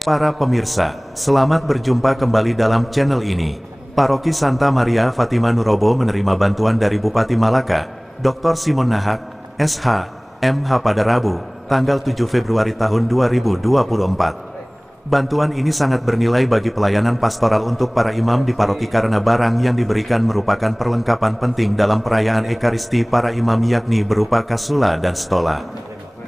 Para pemirsa, selamat berjumpa kembali dalam channel ini. Paroki Santa Maria Fatima Nurobo menerima bantuan dari Bupati Malaka, Dr. Simon Nahak, SH, MH pada Rabu, tanggal 7 Februari tahun 2024. Bantuan ini sangat bernilai bagi pelayanan pastoral untuk para imam di paroki karena barang yang diberikan merupakan perlengkapan penting dalam perayaan Ekaristi para imam yakni berupa kasula dan stola.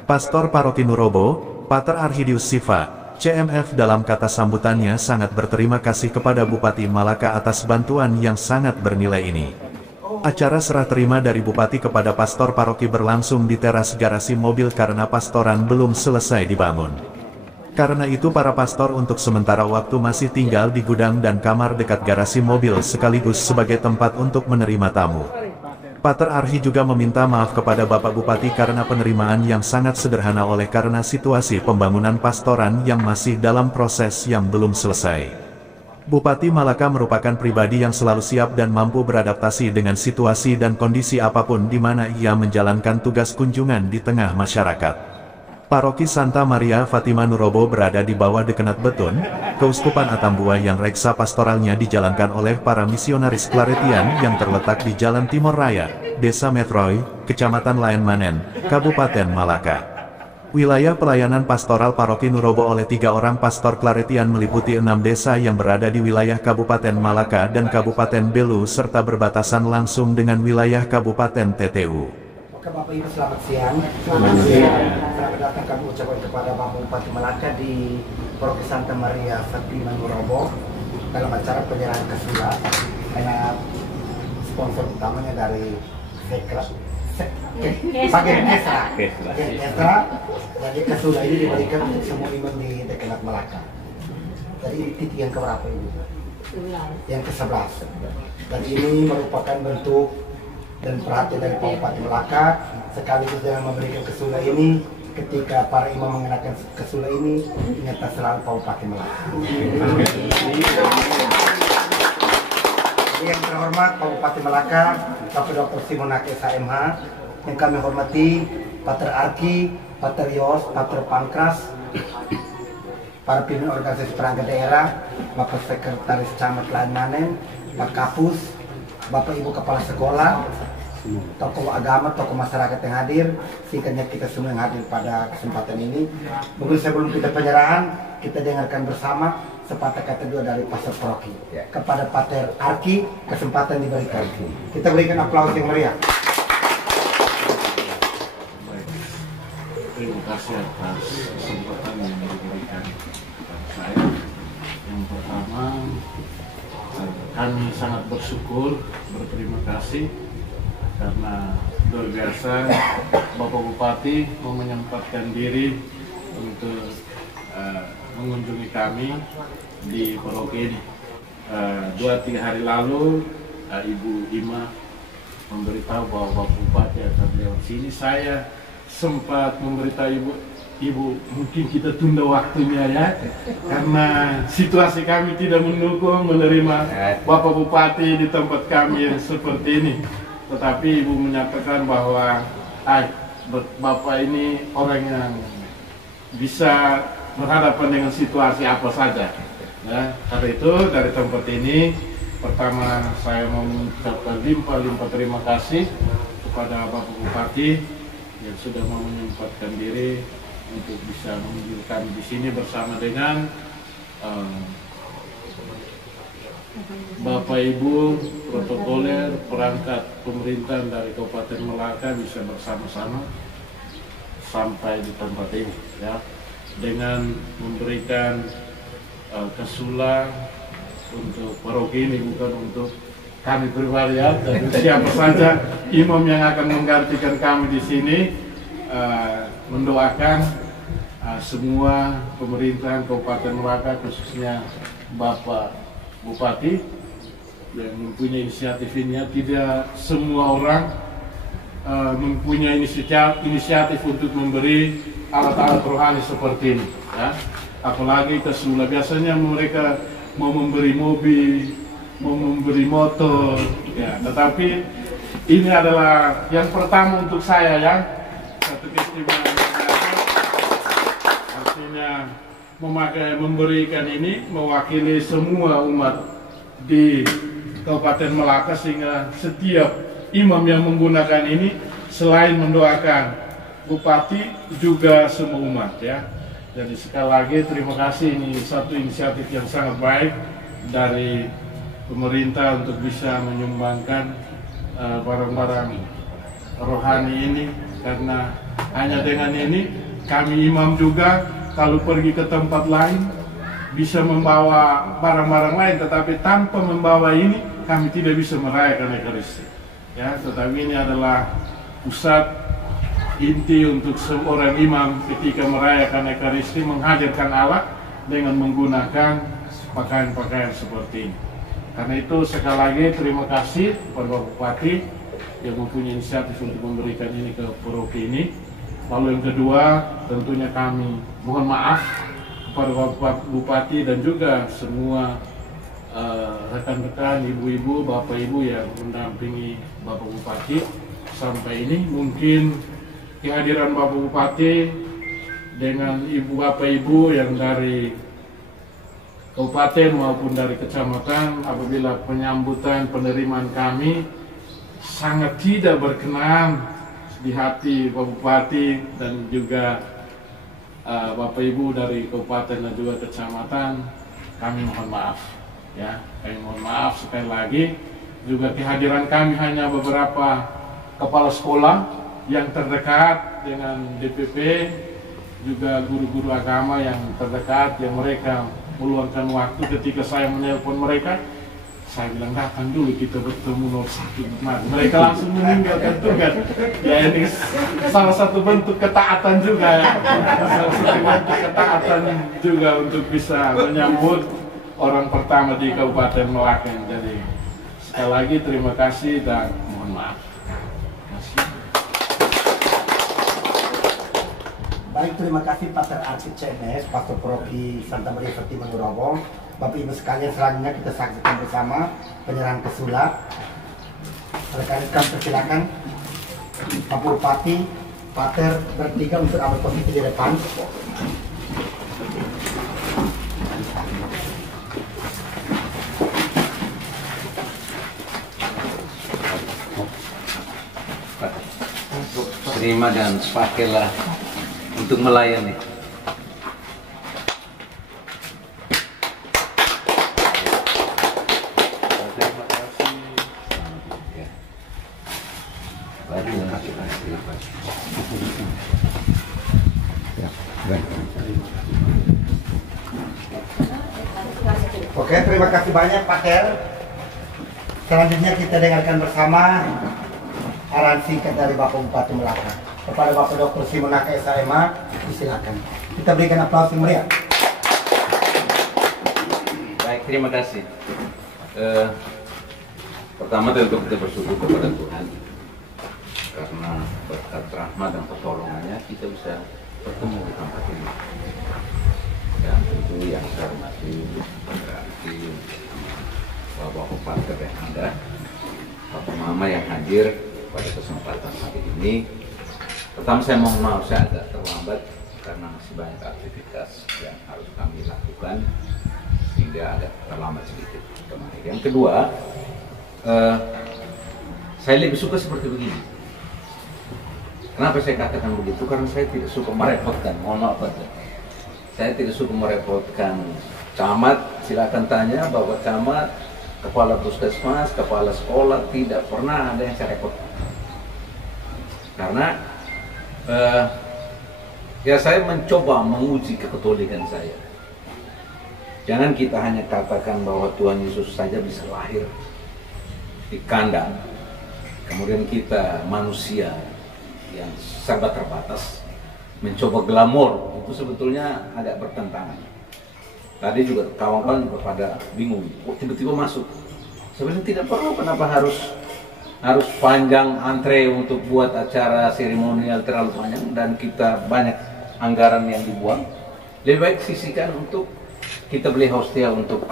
Pastor Paroki Nurobo, Pater Arhidius Siva, CMF dalam kata sambutannya sangat berterima kasih kepada Bupati Malaka atas bantuan yang sangat bernilai ini. Acara serah terima dari Bupati kepada Pastor Paroki berlangsung di teras garasi mobil karena pastoran belum selesai dibangun. Karena itu para pastor untuk sementara waktu masih tinggal di gudang dan kamar dekat garasi mobil sekaligus sebagai tempat untuk menerima tamu. Pater Arhi juga meminta maaf kepada Bapak Bupati karena penerimaan yang sangat sederhana oleh karena situasi pembangunan pastoran yang masih dalam proses yang belum selesai. Bupati Malaka merupakan pribadi yang selalu siap dan mampu beradaptasi dengan situasi dan kondisi apapun di mana ia menjalankan tugas kunjungan di tengah masyarakat. Paroki Santa Maria Fatima Nurobo berada di bawah Dekenat Betun, Keuskupan Atambua yang reksa pastoralnya dijalankan oleh para misionaris Claretian yang terletak di Jalan Timor Raya, Desa Metroy, Kecamatan Laen Manen, Kabupaten Malaka. Wilayah pelayanan pastoral Paroki Nurobo oleh 3 orang pastor Claretian meliputi 6 desa yang berada di wilayah Kabupaten Malaka dan Kabupaten Belu serta berbatasan langsung dengan wilayah Kabupaten TTU. Bapak Ibu selamat siang. Selamat datang kami ucapkan kepada Bapak Bupati Malaka di Paroki Santa Maria Fatima Nurobo dalam acara penyerahan kasula. Karena sponsor utamanya dari Bagian Kesra. Jadi kasula ini diberikan untuk semua imam di Dekenat Malaka. Jadi titik yang keberapa ini? Yang ke-11. Dan ini merupakan bentuk dan perhatian dari Pak Bupati Malaka sekaligus dengan memberikan kasula ini. Ketika para imam mengenakan kasula ini, ingatlah selalu Pak Bupati Malaka. Yang terhormat Pak Bupati Malaka, Bapak Dr. Simon Nahak SHMH, yang kami hormati Pater Arki, Pater Yos, Pater Pankras, para pimpinan organisasi perangkat daerah, Bapak Sekretaris Camat Laen Manen, Pak Kapus, Bapak Ibu Kepala Sekolah, tokoh agama, tokoh masyarakat yang hadir, singkatnya kita semua yang hadir pada kesempatan ini. Mungkin sebelum kita penyerahan, kita dengarkan bersama sepatah kata dua dari Pastor Paroki. Kepada Pater Arki, kesempatan diberikan. Kita berikan aplaus yang meriah. Terima kasih atas kesempatan yang diberikan kepada saya. Yang pertama, kami sangat bersyukur, berterima kasih karena luar biasa Bapak Bupati mau menyempatkan diri untuk mengunjungi kami di paroki ini. 2-3 hari lalu Ibu Ima memberitahu bahwa Bapak Bupati akan lewat sini. Saya sempat memberitahu Ibu, mungkin kita tunda waktunya ya, karena situasi kami tidak mendukung menerima Bapak Bupati di tempat kami yang seperti ini. Tetapi Ibu menyatakan bahwa Bapak ini orang yang bisa berhadapan dengan situasi apa saja. Ya, karena itu dari tempat ini, pertama saya mau mengucapkan limpah terima kasih kepada Bapak Bupati yang sudah mau menyempatkan diri untuk bisa mengunjungi kami di sini bersama dengan Bapak Ibu protokoler perangkat pemerintahan dari Kabupaten Malaka bisa bersama-sama sampai di tempat ini ya, dengan memberikan kasula untuk paroki ini, bukan untuk kami pribadi ya, dan siapa saja imam yang akan menggantikan kami di sini. Mendoakan semua pemerintahan Kabupaten Malaka, khususnya Bapak Bupati yang mempunyai inisiatif ini. Tidak semua orang mempunyai inisiatif untuk memberi alat-alat rohani seperti ini ya. Apalagi kasula, biasanya mereka mau memberi mobil, mau memberi motor ya, tetapi ini adalah yang pertama untuk saya ya, satu keistimewaan. Artinya memberikan ini mewakili semua umat di Kabupaten Melaka, sehingga setiap imam yang menggunakan ini selain mendoakan Bupati juga semua umat ya. Jadi sekali lagi terima kasih, ini satu inisiatif yang sangat baik dari pemerintah untuk bisa menyumbangkan barang-barang rohani ini, karena hanya dengan ini kami imam juga kalau pergi ke tempat lain bisa membawa barang-barang lain, tetapi tanpa membawa ini kami tidak bisa merayakan Ekaristi ya. Tetapi ini adalah pusat inti untuk seorang imam ketika merayakan Ekaristi, menghadirkan Allah dengan menggunakan pakaian-pakaian seperti ini. Karena itu sekali lagi terima kasih kepada Bapak Bupati yang mempunyai inisiatif untuk memberikan ini ke paroki ini. Lalu yang kedua, tentunya kami mohon maaf kepada Bapak Bupati dan juga semua rekan-rekan, ibu-ibu, bapak ibu yang mendampingi Bapak Bupati sampai ini. Mungkin kehadiran Bapak Bupati dengan ibu bapak ibu yang dari kabupaten maupun dari kecamatan, apabila penyambutan penerimaan kami sangat tidak berkenan di hati Bapak Bupati dan juga bapak ibu dari kabupaten dan juga kecamatan, kami mohon maaf ya. Kami mohon maaf sekali lagi. Juga kehadiran kami hanya beberapa kepala sekolah yang terdekat dengan DPP, juga guru-guru agama yang terdekat, yang mereka meluangkan waktu ketika saya menelpon mereka. Saya bilang datang dulu kita bertemu 01. Mereka langsung meninggalkan tugas. Ya ini salah satu bentuk ketaatan juga ya. Salah satu bentuk ketaatan juga untuk bisa menyambut orang pertama di Kabupaten Melaka. Jadi sekali lagi terima kasih dan mohon maaf. Baik, terima kasih Pater Arki CMS, Pastor Paroki Santa Maria Fatima Nurobo. Bapak Ibu sekalian, selanjutnya kita saksikan bersama penyerahan pesulap. Rekan-rekan persilakan Bapak Bupati, Pater bertiga untuk ambil posisi di depan. Terima dan pakailah untuk melayani. Oke, terima kasih banyak Pak Ter. Selanjutnya kita dengarkan bersama arahan singkat dari Bapak Bupati Melaka. Kepada Bapak Dr. Simon Naka SHMH, disilakan. Kita berikan aplaus yang meriah. Baik, terima kasih. Pertama tentu kita bersyukur kepada Tuhan karena berkat rahmat dan pertolongannya kita bisa bertemu di tempat ini. Dan tentu yang saya hormati berarti Bapak Bupati yang ada, Bapak Mama yang hadir pada kesempatan hari ini. Pertama saya mohon maaf saya agak terlambat karena masih banyak aktivitas yang harus kami lakukan sehingga agak terlambat sedikit kemarin. Yang kedua, saya lebih suka seperti begini. Kenapa saya katakan begitu? Karena saya tidak suka merepotkan. Mohon maaf Pak. Saya tidak suka merepotkan camat. Silakan tanya Bapak Camat, kepala puskesmas, kepala sekolah, tidak pernah ada yang saya repotkan. Karena ya saya mencoba menguji kekatolikan saya. Jangan kita hanya katakan bahwa Tuhan Yesus saja bisa lahir di kandang, kemudian kita manusia yang serba terbatas mencoba glamor, itu sebetulnya agak bertentangan. Tadi juga kawan-kawan pada bingung, kok tiba-tiba masuk. Sebenarnya tidak perlu, kenapa harus panjang antre untuk buat acara seremonial terlalu panjang dan kita banyak anggaran yang dibuang. Lebih baik sisihkan untuk kita beli hostia untuk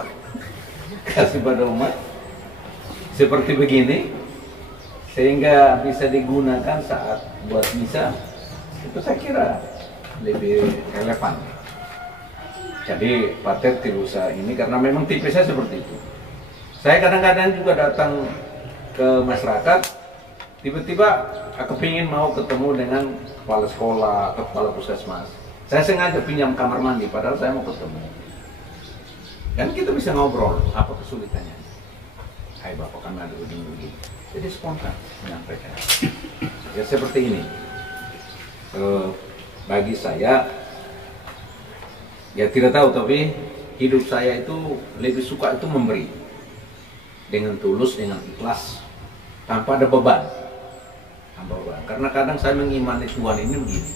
kasih pada umat seperti begini, sehingga bisa digunakan saat buat misa. Itu saya kira lebih relevan. Jadi pater tidak usah ini karena memang tipe saya seperti itu. Saya kadang-kadang juga datang ke masyarakat, tiba-tiba aku ingin mau ketemu dengan kepala sekolah, kepala puskesmas. Saya sengaja pinjam kamar mandi, padahal saya mau ketemu. Dan kita bisa ngobrol, apa kesulitannya. Hai Bapak, kami ada begini. Jadi spontan menyampaikan. Ya seperti ini. Bagi saya, ya tidak tahu, tapi hidup saya itu lebih suka itu memberi dengan tulus, dengan ikhlas, tanpa ada beban. Tanpa beban. Karena kadang saya mengimani Tuhan ini begini.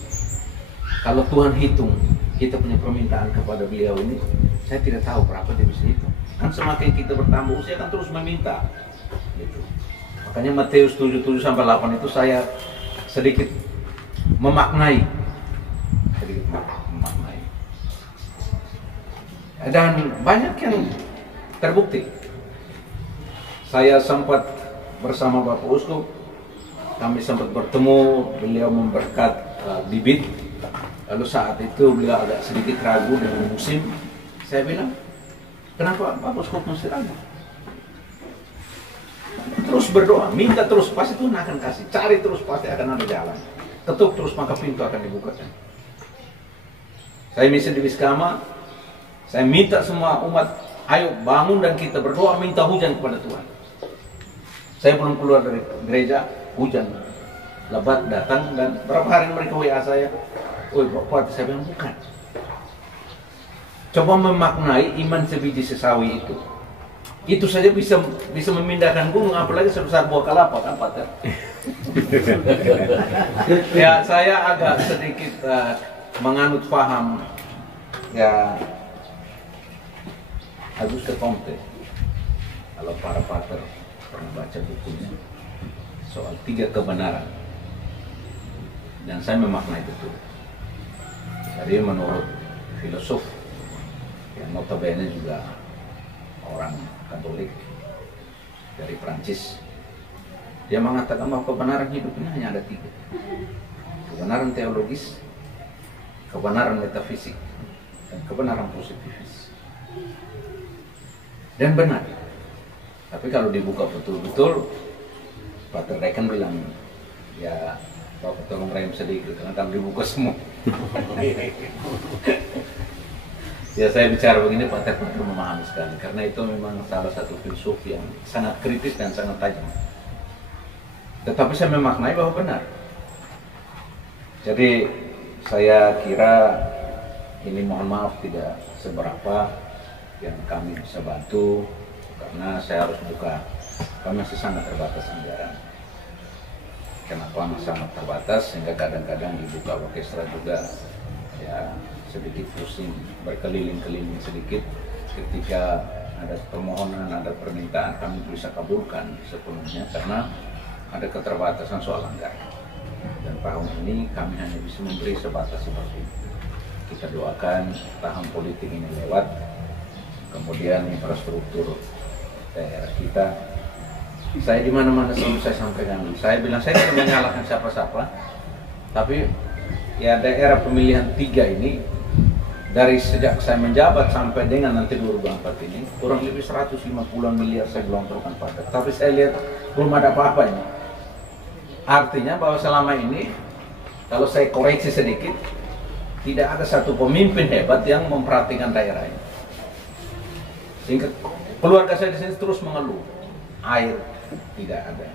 Kalau Tuhan hitung kita punya permintaan kepada beliau ini, saya tidak tahu berapa dia bisa hitung. Kan semakin kita bertambah usia kan terus meminta. Gitu. Makanya Matius 7:7-8 itu saya sedikit memaknai. Dan banyak yang terbukti. Saya sempat bersama Bapak Uskup, kami sempat bertemu, beliau memberkat bibit. Lalu saat itu beliau agak sedikit ragu dengan musim. Saya bilang, kenapa Bapak Uskup mesti ragu? Terus berdoa, minta terus, pasti Tuhan akan kasih. Cari terus, pasti akan ada jalan. Ketuk terus, maka pintu akan dibukakan. Saya misi di Wiskama, saya minta semua umat, ayo bangun dan kita berdoa minta hujan kepada Tuhan. Saya belum keluar dari gereja, hujan lebat datang, dan berapa hari mereka WA saya, "Oi Bapak," saya bilang bukan. Coba memaknai iman sebiji sesawi itu. Itu saja bisa memindahkan gunung, apalagi sebesar buah kelapa kan Pak. Ya saya agak sedikit menganut paham ya Auguste Comte. Kalau para pater pernah baca bukunya soal 3 kebenaran, dan saya memaknai betul. Jadi menurut filosof yang notabene juga orang Katolik dari Prancis, dia mengatakan bahwa kebenaran hidup ini hanya ada 3. Kebenaran teologis, kebenaran metafisik, dan kebenaran positifis. Dan benar. Tapi kalau dibuka betul-betul, Pater Reken bilang, ya Bapak tolong rem sedikit, karena kalau dibuka semua. Ya saya bicara begini, Pater memahami sekali, karena itu memang salah satu filsuf yang sangat kritis dan sangat tajam. Tetapi saya memaknai bahwa benar. Jadi saya kira ini mohon maaf tidak seberapa yang kami bisa bantu, karena saya harus buka, kami masih sangat terbatas anggaran. Kenapa masih sangat terbatas, sehingga kadang-kadang dibuka orkestra juga ya sedikit pusing, berkeliling-keliling sedikit. Ketika ada permohonan, ada permintaan, kami bisa kabulkan sepenuhnya karena ada keterbatasan soal anggaran. Dan tahun ini kami hanya bisa memberi sebatas seperti itu. Kita doakan tahun politik ini lewat, kemudian infrastruktur daerah kita. Saya di mana-mana selalu saya sampaikan, saya bilang saya tidak menyalahkan siapa-siapa, tapi ya daerah pemilihan 3 ini, dari sejak saya menjabat sampai dengan nanti 2024 ini, kurang lebih 150 miliar saya gelontorkan pakai. Tapi saya lihat belum ada apa-apa ini. Artinya bahwa selama ini, kalau saya koreksi sedikit, tidak ada satu pemimpin hebat yang memperhatikan daerah ini. Sehingga keluarga saya di sini terus mengeluh, air tidak ada.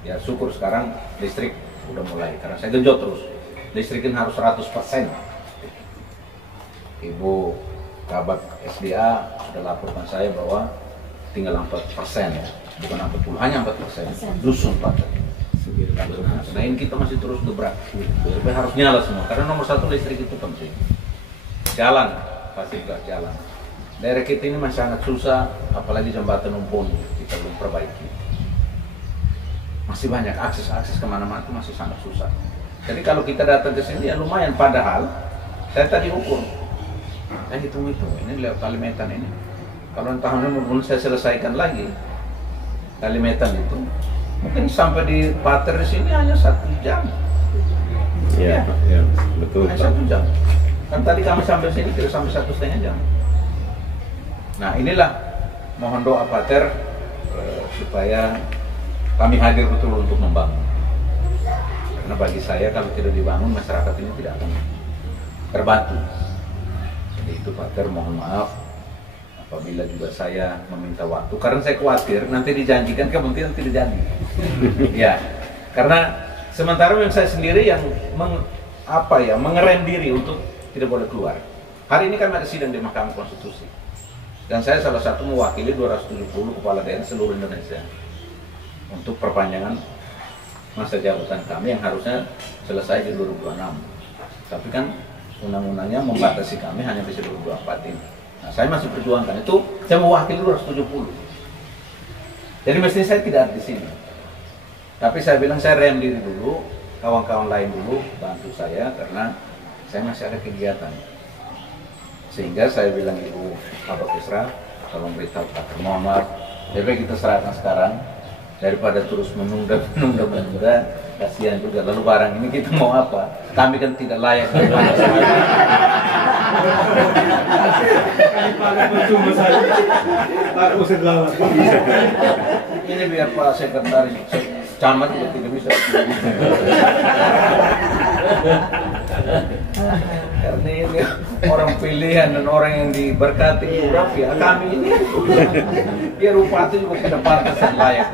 Ya syukur sekarang listrik udah mulai, karena saya genjot terus. Listrikin harus 100%. Ibu Kabak SDA sudah laporkan saya bahwa tinggal 4% ya, bukan 40, hanya 4%. Dusun Pak. Nah ini kita masih terus gebrak, tapi harus nyala semua, karena nomor 1 listrik itu penting. Jalan, fasilitas jalan. Daerah kita ini masih sangat susah, apalagi jembatan Umpon kita belum perbaiki. Masih banyak akses kemana-mana itu masih sangat susah. Jadi kalau kita datang ke sini ya lumayan, padahal saya tadi ukur. Saya hitung-hitung, ini lewat Kalimetan ini. Kalau tahun ini belum saya selesaikan lagi Kalimetan itu, mungkin sampai di Pater di sini hanya 1 jam. Iya, ya, betul. Hanya 1 jam. Kan tadi kami sampai sini tidak sampai 1,5 jam. Nah inilah mohon doa Pater supaya kami hadir betul untuk membangun. Karena bagi saya kalau tidak dibangun masyarakat ini tidak akan terbantu. Jadi itu Pater mohon maaf apabila juga saya meminta waktu. Karena saya khawatir nanti dijanjikan kemudian tidak jadi. Ya, karena sementara yang saya sendiri yang mengerem diri untuk tidak boleh keluar. Hari ini kan ada sidang di Mahkamah Konstitusi. Dan saya salah satu mewakili 270 kepala daerah seluruh Indonesia untuk perpanjangan masa jabatan kami yang harusnya selesai di 2026. Tapi kan undang-undangnya membatasi kami hanya bisa 2024 ini. Nah, saya masih perjuangkan itu, saya mewakili 270. Jadi mestinya saya tidak ada di sini. Tapi saya bilang saya rem diri dulu, kawan-kawan lain dulu bantu saya karena saya masih ada kegiatan. Sehingga saya bilang Ibu Kabak Isra, tolong beritahu Pak, mohon maaf, jadi kita serahkan sekarang daripada terus menunda, kasihan juga. Lalu barang ini kita mau apa? Kami kan tidak layak. Ini biar Pak Sekretaris Camat juga tidak bisa. Karena ini orang pilihan dan orang yang diberkati ya kami ini biar bupati juga tidak pantas dan layak.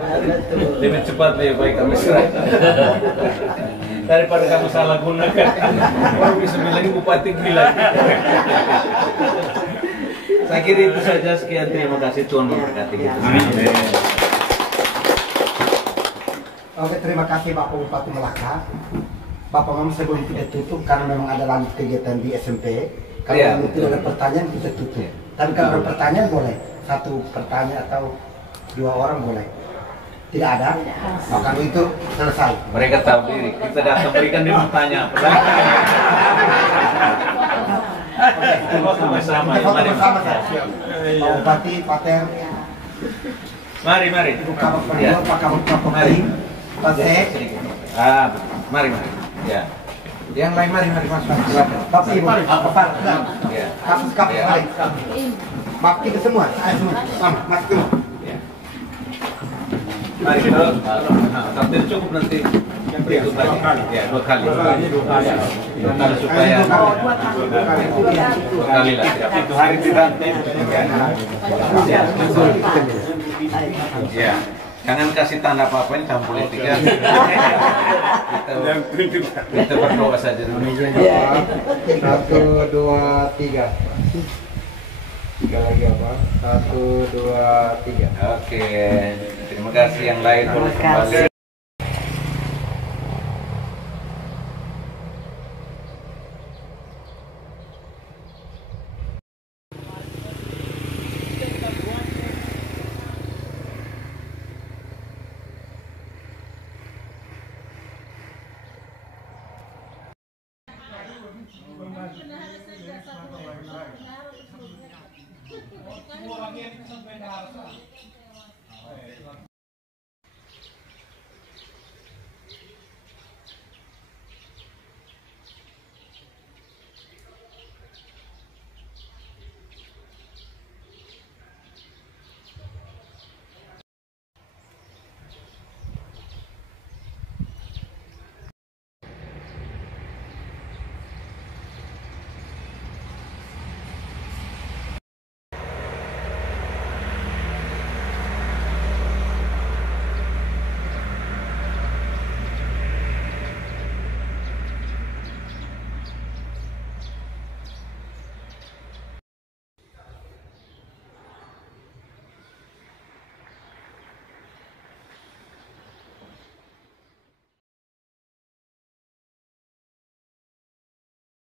Lebih cepat lebih baik kami serahkan daripada kamu salah gunakan. Orang bisa bilang bupati gila. Saya kira itu saja, sekian, terima kasih, Tuhan memberkati kita. Oke, terima kasih Bapak Bupati Melaka. Bapak memang sebelum tidak tutup karena memang ada lanjut kegiatan di SMP. Kalau Ya, tidak ada pertanyaan kita tutup. Tapi kalau ada pertanyaan boleh, satu pertanyaan atau 2 orang boleh. Tidak ada, maka itu selesai. Mereka tahu diri, kita datang berikan dia bertanya. Oke, bersama. Kita foto bersama saja. Pak Bupati, Pater, Mari. Ibu Kabak Ya. Pertama, Pak Kabak Mari. Kapolri, Pak Sek, Mari. Ya. Yang lain mari Mas. Silakan. Bapak Ibu, Bapak, Ya. kasus Ya. balik. Maaf kita semua, saya semua, sama, masuk semua. Ya. Mari terus. Tapi cukup nanti berikut lagi. Ya, 2 kali. Nanti supaya 2 kali lah. Itu hari dirantai. Ya. Jangan kasih tanda apa-apa ini tahun politik ya. Kita berdoa saja dulu. 1, 2, 3. 3 lagi apa? 1, 2, 3. Oke. Terima kasih, yang lain boleh kembali. Orang yang sampai